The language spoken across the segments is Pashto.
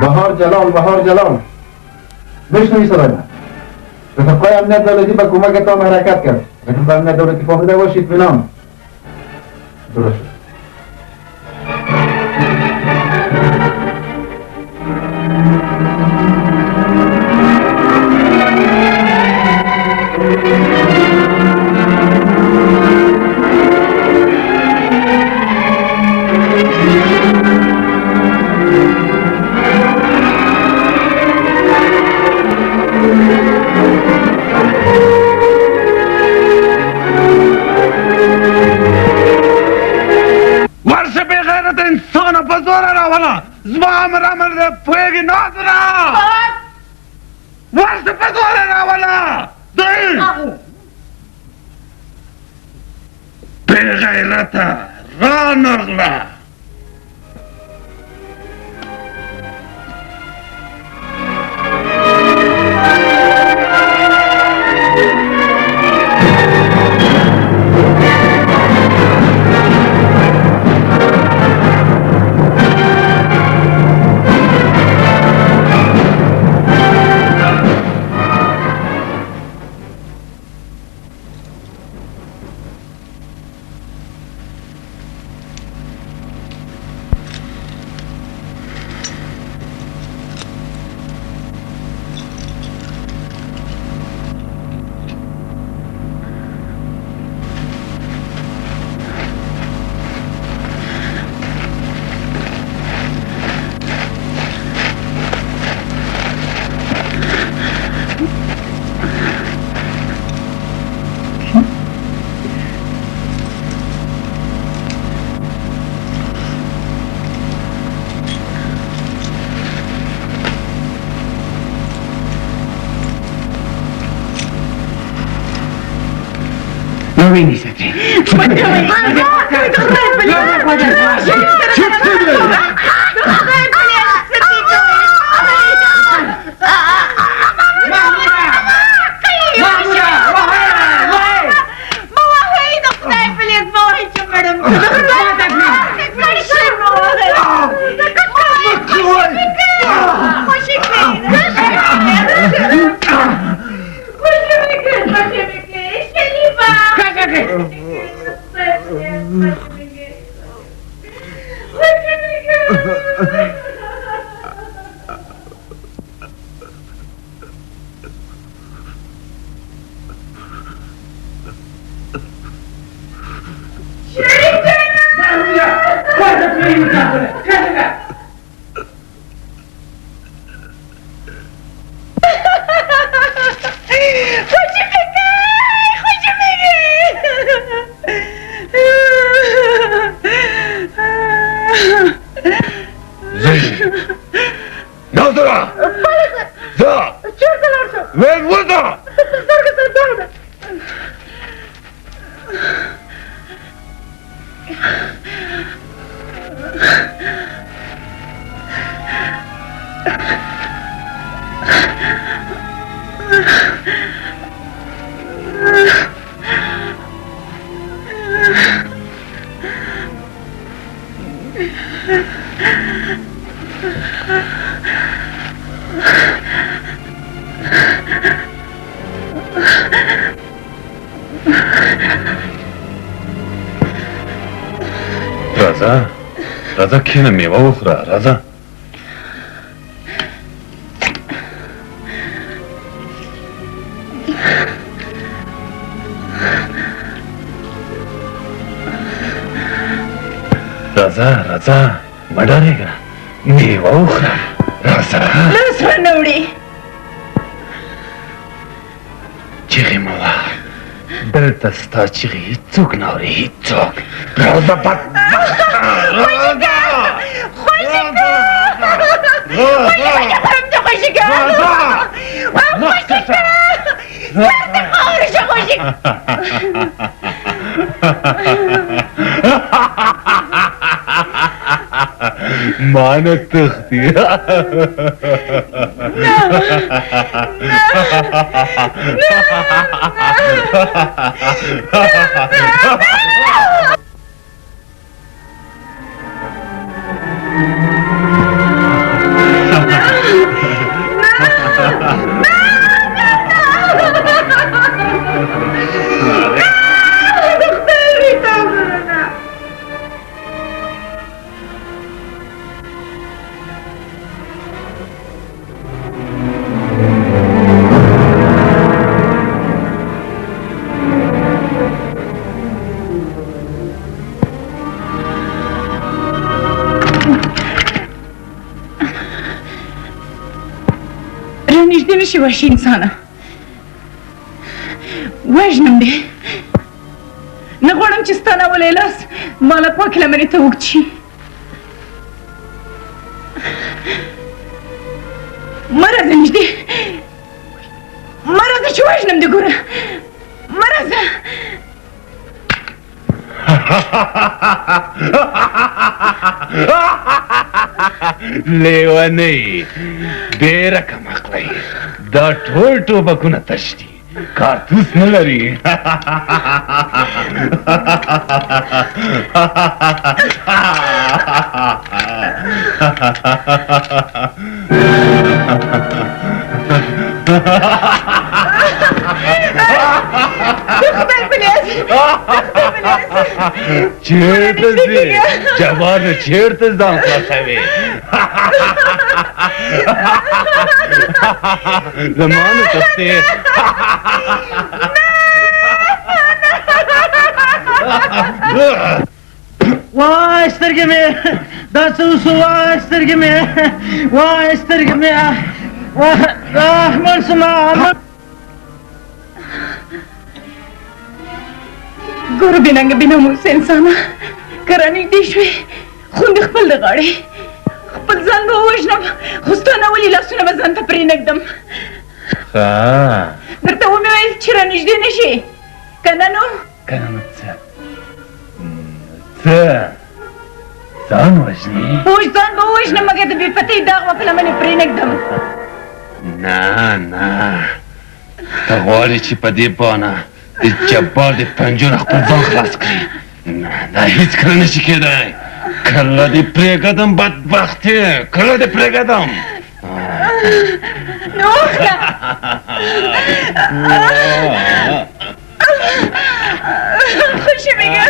بهار جلال بشنوی صدای من. رفقای امنیت دولتی با کمک تام حرکت کرد. رفقای امنیت دولتی فهمیده باشید بینام درست شد. زمان رمل پویگی نازنا ورس پدوره راولا دایی بغیرتا را نغلا ناوی نیستی رضا کینه میوه بخوره رضا رضا مدارېږه میوه وخوره رضا لاس رانه چیغې مه وهه دلته ستا چیغې هېڅوک نه اوري هېڅوک رضا مانه تختی نږدې نشي وحشي انسانه وژنم دې نه غواړم چې ستا ناولی لاس ما له پاکې لمنې ته اوږد شي مه راځه نږدې مه راځه چې وژنم دې ګوره مه راځه لیونۍ ډېره کم عقله یې دا ټول ټوپکونه تش دي کارتوس نه لري چیرته ځې جوانه چیرته ځان خلاصوې زما نه تښتې وای سترګې مې دا څه وشو وای سترګې مې وای سترګې مې مړ شومه ګوره بېننګه بېناموسه انسانه که رانږدې شوې خون دې خپل د غاړې خپل ځان به ووژنم خو ستا ناولي لاسونه به ځان ته پرېنږدم درته ومې ویل چې رانږدې نه شي که نه نو که نه نو څه څه ځان وژنې اوس ځان به ووژنم مګر د بې پتۍ داغ به په لمنې پرېنږدم نه نه ته غواړې چې په دې بانه د جبار د پنجو نه خپل ځان خلاص کړي نه دا هېڅکله نشي کېدی کله دې پرېږدم بدبختې کله دې پرېږدم نو وخله خوشي میگه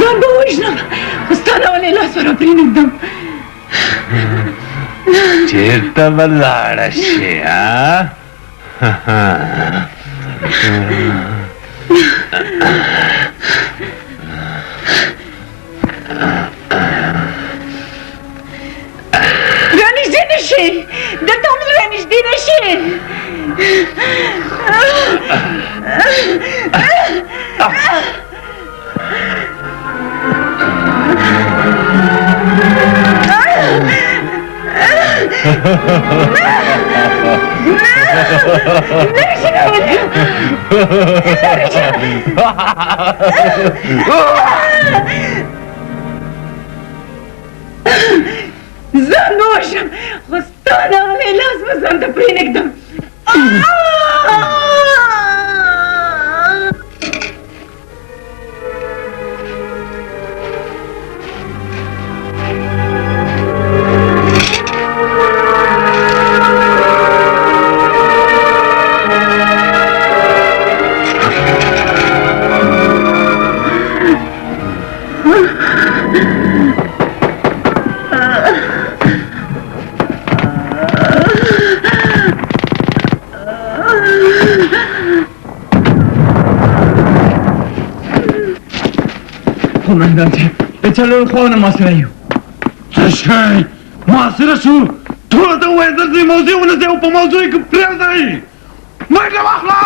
ځان به وژنم خو ستا ناولې لاس به راپرېنږدم چېرته به لاړه شې رانږدې نه شي دلته هم رانږدې نه شي ځان ووژنم خو ستا ناولې لاس به ځان ته پرېنږدم قومندان د څلورو خواوو نه محاصره یو څه شی محاصره شو ټولو ته ووایه درځئ موضوع ونیسئ او په موضوع کې پرېږدئ منډه واخله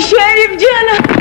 شریف جانم